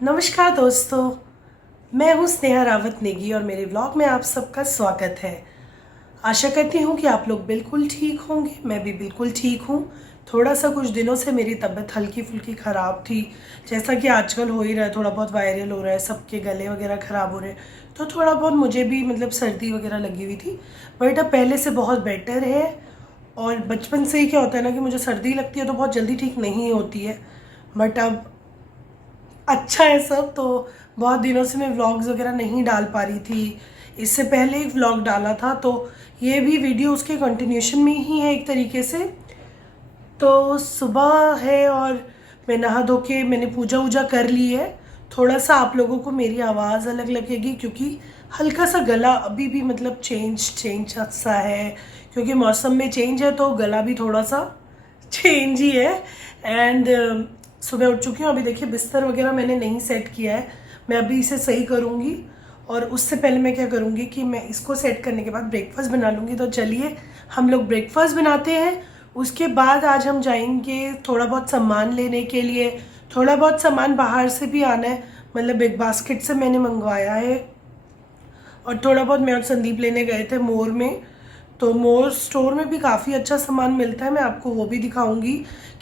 नमस्कार दोस्तों, मैं हूँ स्नेहा रावत नेगी और मेरे व्लॉग में आप सबका स्वागत है। आशा करती हूँ कि आप लोग बिल्कुल ठीक होंगे। मैं भी बिल्कुल ठीक हूँ। थोड़ा सा कुछ दिनों से मेरी तबीयत हल्की फुल्की ख़राब थी, जैसा कि आजकल हो ही रहा है, थोड़ा बहुत वायरल हो रहा है, सबके गले वगैरह ख़राब हो रहे हैं। तो थोड़ा बहुत मुझे भी मतलब सर्दी वगैरह लगी हुई थी, बट अब पहले से बहुत बेटर है। और बचपन से ही क्या होता है ना कि मुझे सर्दी लगती है तो बहुत जल्दी ठीक नहीं होती है, बट अब अच्छा है सब। तो बहुत दिनों से मैं व्लॉग्स वगैरह नहीं डाल पा रही थी। इससे पहले एक व्लॉग डाला था, तो ये भी वीडियो उसके कंटिन्यूशन में ही है एक तरीके से। तो सुबह है और मैं नहा धो के मैंने पूजा वूजा कर ली है। थोड़ा सा आप लोगों को मेरी आवाज़ अलग लगेगी क्योंकि हल्का सा गला अभी भी मतलब चेंज सा है, क्योंकि मौसम में चेंज है तो गला भी थोड़ा सा चेंज ही है। एंड सुबह उठ चुकी हूँ। अभी देखिए बिस्तर वगैरह मैंने नहीं सेट किया है, मैं अभी इसे सही करूँगी। और उससे पहले मैं क्या करूँगी कि मैं इसको सेट करने के बाद ब्रेकफास्ट बना लूँगी। तो चलिए हम लोग ब्रेकफास्ट बनाते हैं। उसके बाद आज हम जाएंगे थोड़ा बहुत सामान लेने के लिए। थोड़ा बहुत सामान बाहर से भी आना है, मतलब बिग बास्केट से मैंने मंगवाया है। और थोड़ा बहुत मैं और संदीप लेने गए थे मोर में। तो मोर स्टोर में भी काफ़ी अच्छा सामान मिलता है, मैं आपको वो भी दिखाऊंगी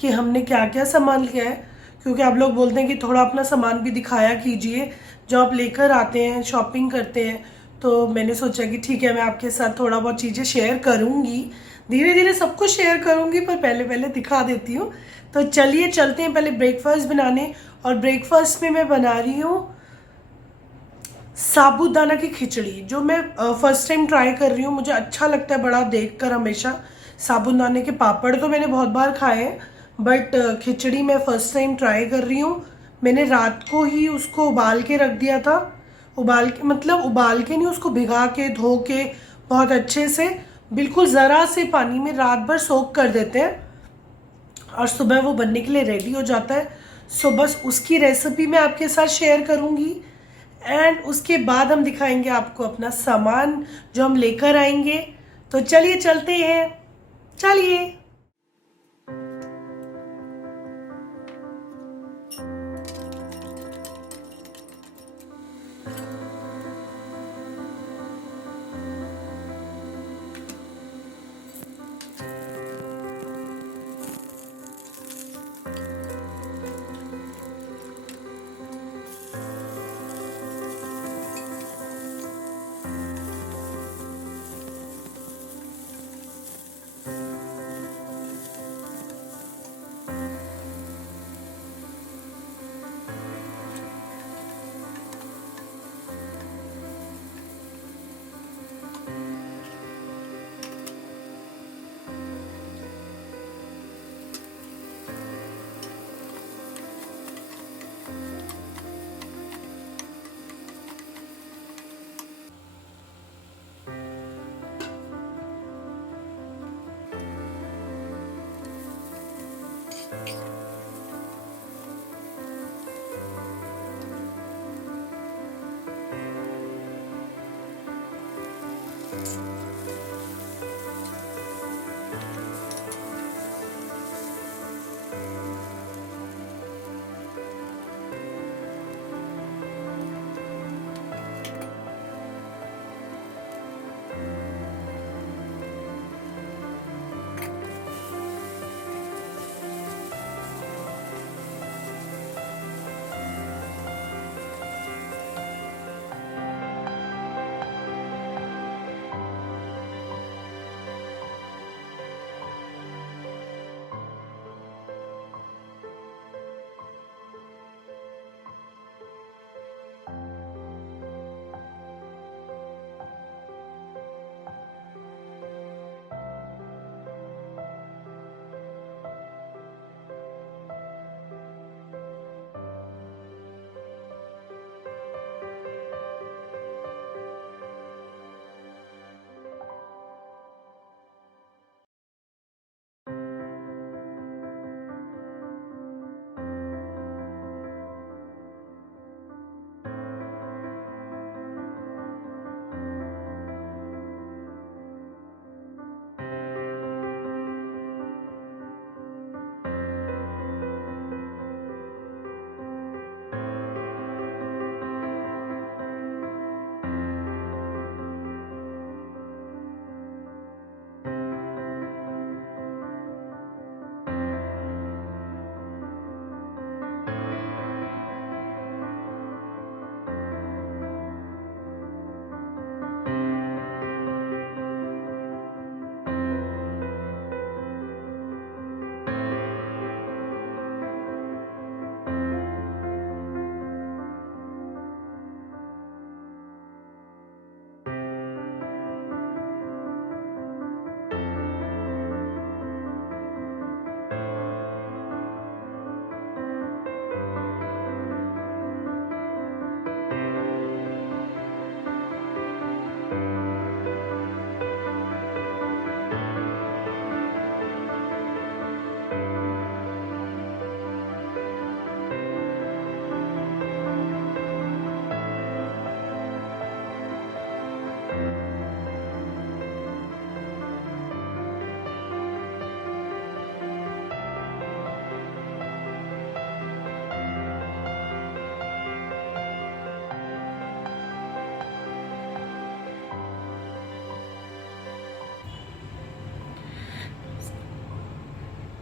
कि हमने क्या क्या सामान लिया है। क्योंकि आप लोग बोलते हैं कि थोड़ा अपना सामान भी दिखाया कीजिए जो आप लेकर आते हैं, शॉपिंग करते हैं। तो मैंने सोचा कि ठीक है, मैं आपके साथ थोड़ा बहुत चीज़ें शेयर करूँगी, धीरे धीरे सब कुछ शेयर करूँगी, पर पहले पहले दिखा देती हूँ। तो चलिए चलते हैं पहले ब्रेकफास्ट बनाने। और ब्रेकफास्ट में मैं बना रही हूँ साबूदाना की खिचड़ी, जो मैं फर्स्ट टाइम ट्राई कर रही हूँ। मुझे अच्छा लगता है बड़ा देखकर हमेशा। साबूदाने के पापड़ तो मैंने बहुत बार खाए हैं, बट खिचड़ी मैं फर्स्ट टाइम ट्राई कर रही हूँ। मैंने रात को ही उसको उबाल के रख दिया था। उबाल के मतलब उबाल के नहीं, उसको भिगा के धो के बहुत अच्छे से, बिल्कुल ज़रा से पानी में रात भर सोक कर देते हैं और सुबह वो बनने के लिए रेडी हो जाता है। सो बस उसकी रेसिपी मैं आपके साथ शेयर करूँगी। एंड उसके बाद हम दिखाएंगे आपको अपना सामान जो हम लेकर आएंगे। तो चलिए चलते हैं, चलिए।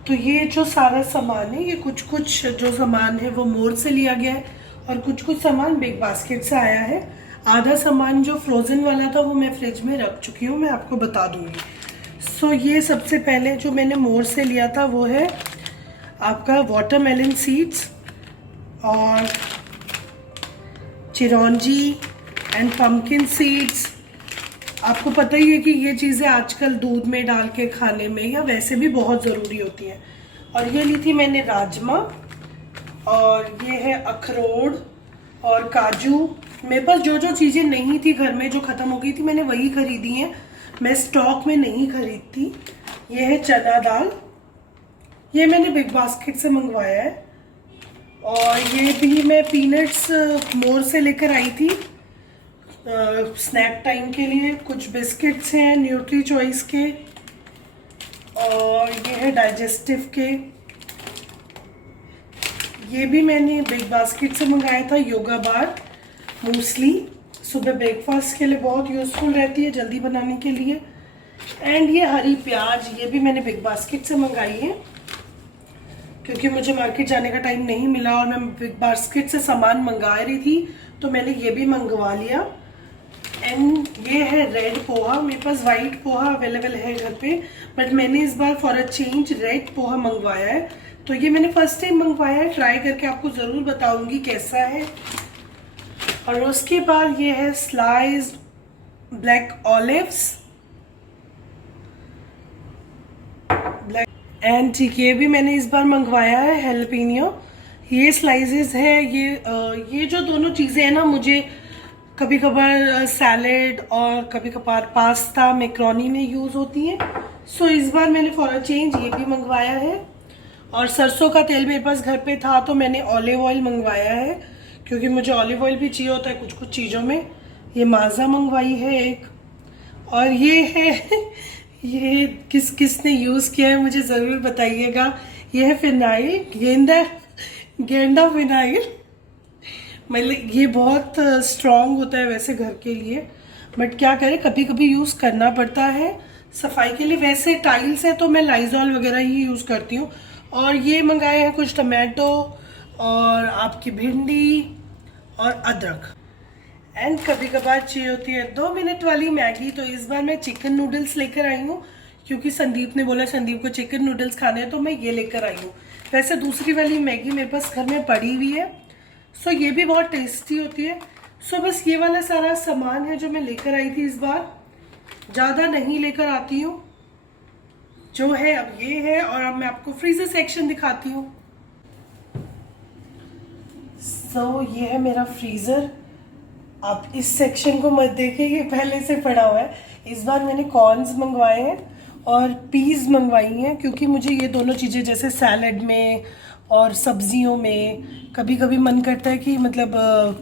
तो ये जो सारा सामान है, ये कुछ कुछ जो सामान है वो मोर से लिया गया है और कुछ कुछ सामान बिग बास्केट से आया है। आधा सामान जो फ्रोज़न वाला था वो मैं फ्रिज में रख चुकी हूँ, मैं आपको बता दूँगी। सो ये सबसे पहले जो मैंने मोर से लिया था वो है आपका वाटरमेलन सीड्स और चिरौंजी एंड पम्पकिन सीड्स। आपको पता ही है कि ये चीज़ें आजकल दूध में डाल के खाने में या वैसे भी बहुत ज़रूरी होती हैं। और ये ली थी मैंने राजमा, और ये है अखरोट और काजू। मेरे पास जो जो चीज़ें नहीं थी घर में, जो ख़त्म हो गई थी, मैंने वही खरीदी हैं, मैं स्टॉक में नहीं खरीदती। ये है चना दाल, ये मैंने बिग बास्केट से मंगवाया है। और ये भी मैं पीनट्स मोर से लेकर आई थी स्नैक टाइम के लिए। कुछ बिस्किट्स हैं न्यूट्री चॉइस के, और ये है डाइजेस्टिव के। ये भी मैंने बिग बास्केट से मंगाया था, योगा बार मूसली, सुबह ब्रेकफास्ट के लिए बहुत यूज़फुल रहती है जल्दी बनाने के लिए। एंड ये हरी प्याज, ये भी मैंने बिग बास्केट से मंगाई है क्योंकि मुझे मार्केट जाने का टाइम नहीं मिला और मैं बिग बास्केट से सामान मंगा रही थी, तो मैंने ये भी मंगवा लिया। एंड ये है रेड पोहा, मेरे पास वाइट पोहा अवेलेबल है घर पे, बट मैंने इस बार for a change red poha मंगवाया है। तो ये मैंने फर्स्ट टाइम मंगवाया है, ट्राई करके आपको ज़रूर बताऊंगी कैसा है। और उसके बाद ये है sliced black olives, black and ठीक, ये भी मैंने इस बार मंगवाया है हेल्पिनियो। ये स्लाइसेस है। ये जो दोनों चीज़ें हैं ना, मुझे कभी कभार सैलेड और कभी कभार पास्ता मैक्रोनी में यूज़ होती हैं। सो इस बार मैंने फॉर अ चेंज ये भी मंगवाया है। और सरसों का तेल मेरे पास घर पे था, तो मैंने ऑलिव ऑयल मंगवाया है क्योंकि मुझे ऑलिव ऑयल भी चाहिए होता है कुछ कुछ चीज़ों में। ये माज़ा मंगवाई है एक। और ये है ये किसने यूज़ किया है मुझे ज़रूर बताइएगा। ये है फिनाइल, गेंदा फिनाइल। मतलब ये बहुत स्ट्रॉन्ग होता है वैसे घर के लिए, बट क्या करें, कभी कभी यूज़ करना पड़ता है सफाई के लिए। वैसे टाइल्स है तो मैं लाइजॉल वगैरह ही यूज़ करती हूँ। और ये मंगाए हैं कुछ टमाटो और आपकी भिंडी और अदरक। एंड कभी कभार चाहिए होती है 2 मिनट वाली मैगी, तो इस बार मैं चिकन नूडल्स लेकर आई हूँ क्योंकि संदीप ने बोला संदीप को चिकन नूडल्स खाने हैं, तो मैं ये लेकर आई हूँ। वैसे दूसरी वाली मैगी मेरे पास घर में पड़ी हुई है, सो ये भी बहुत टेस्टी होती है। सो बस ये वाला सारा सामान है जो मैं लेकर आई थी इस बार, ज़्यादा नहीं लेकर आती हूँ। जो है अब ये है, और अब मैं आपको फ्रीजर सेक्शन दिखाती हूँ। सो ये है मेरा फ्रीज़र। आप इस सेक्शन को मत देखिए, ये पहले से पड़ा हुआ है। इस बार मैंने कॉर्न्स मंगवाए हैं और पीज़ मंगवाई हैं क्योंकि मुझे ये दोनों चीज़ें जैसे सैलड में और सब्जियों में कभी कभी मन करता है कि मतलब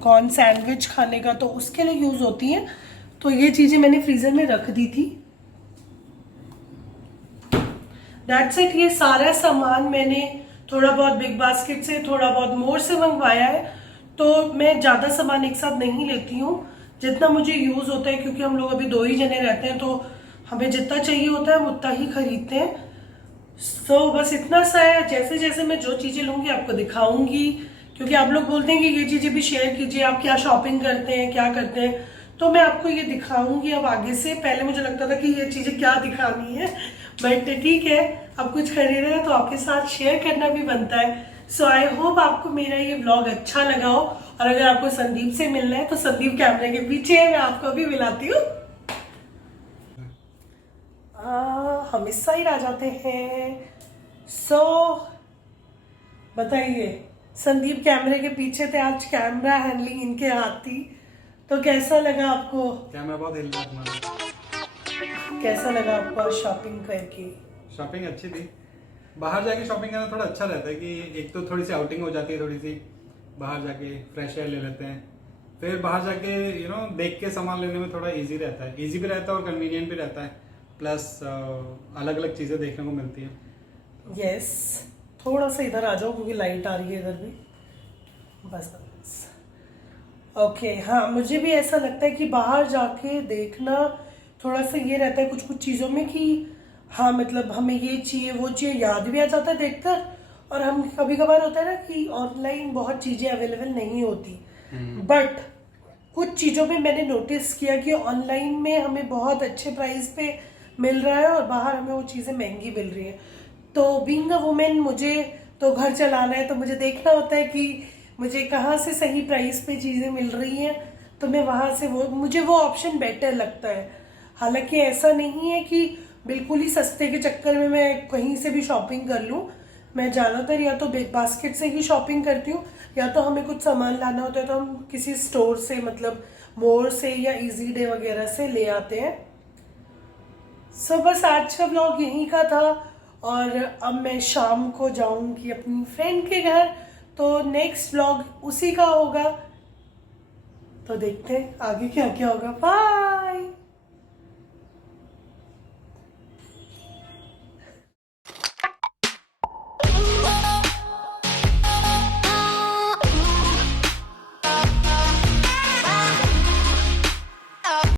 कॉर्न सैंडविच खाने का, तो उसके लिए यूज़ होती हैं। तो ये चीज़ें मैंने फ्रीज़र में रख दी थी। That's it. ये सारा सामान मैंने थोड़ा बहुत बिग बास्केट से, थोड़ा बहुत मोर से मंगवाया है। तो मैं ज़्यादा सामान एक साथ नहीं लेती हूँ, जितना मुझे यूज़ होता है, क्योंकि हम लोग अभी 2 ही जने रहते हैं, तो हमें जितना चाहिए होता है हम उतना ही खरीदते हैं। सो बस इतना सा है। जैसे जैसे मैं जो चीज़ें लूँगी आपको दिखाऊंगी, क्योंकि आप लोग बोलते हैं कि ये चीज़ें भी शेयर कीजिए, आप क्या शॉपिंग करते हैं, क्या करते हैं, तो मैं आपको ये दिखाऊंगी अब आगे से। पहले मुझे लगता था कि ये चीज़ें क्या दिखानी है, बट ठीक है, अब कुछ खरीदना है तो आपके साथ शेयर करना भी बनता है। सो आई होप आपको मेरा ये व्लॉग अच्छा लगा हो, और अगर आपको संदीप से मिलना है तो संदीप कैमरे के पीछे है, मैं आपको भी मिलाती हूँ। हम इस साइड आ जाते हैं। सो बताइए, संदीप कैमरे के पीछे थे, आज कैमरा हैंडलिंग इनके हाथ थी, तो कैसा लगा आपको? कैमरा बहुत हिल रहा है तुम्हारा। कैसा लगा आपको शॉपिंग करके? शॉपिंग अच्छी थी। बाहर जाके शॉपिंग करना थोड़ा अच्छा रहता है कि एक तो थोड़ी सी आउटिंग हो जाती है, थोड़ी सी बाहर जाके फ्रेश एयर ले लेते हैं, फिर बाहर जाके देख के सामान लेने में थोड़ा इजी रहता है, इजी भी रहता है और कन्वीनियंट भी रहता है, प्लस अलग अलग चीज़ें देखने को मिलती हैं। यस, थोड़ा सा इधर आ जाओ क्योंकि लाइट आ रही है इधर भी, बस बस। ओके, हाँ, मुझे भी ऐसा लगता है कि बाहर जाके देखना थोड़ा सा ये रहता है कुछ कुछ चीज़ों में कि हाँ मतलब हमें ये चाहिए वो चाहिए याद भी आ जाता है देखकर। और हम कभी कभार होता है ना कि ऑनलाइन बहुत चीज़ें अवेलेबल नहीं होती, बट कुछ चीज़ों पे मैंने नोटिस किया कि ऑनलाइन में हमें बहुत अच्छे प्राइस पे मिल रहा है और बाहर हमें वो चीज़ें महंगी मिल रही हैं। तो बीइंग अ वुमेन मुझे तो घर चलाना है, तो मुझे देखना होता है कि मुझे कहाँ से सही प्राइस पे चीज़ें मिल रही हैं, तो मैं वहाँ से मुझे वो ऑप्शन बेटर लगता है। हालांकि ऐसा नहीं है कि बिल्कुल ही सस्ते के चक्कर में मैं कहीं से भी शॉपिंग कर लूँ। मैं ज़्यादातर या तो बिग बास्केट से ही शॉपिंग करती हूँ, या तो हमें कुछ सामान लाना होता है तो हम किसी स्टोर से मतलब मोर से या इजी डे वगैरह से ले आते हैं। सो बस आज का व्लॉग यहीं का था, और अब मैं शाम को जाऊंगी अपनी फ्रेंड के घर, तो नेक्स्ट व्लॉग उसी का होगा। तो देखते हैं आगे क्या क्या होगा। बाय।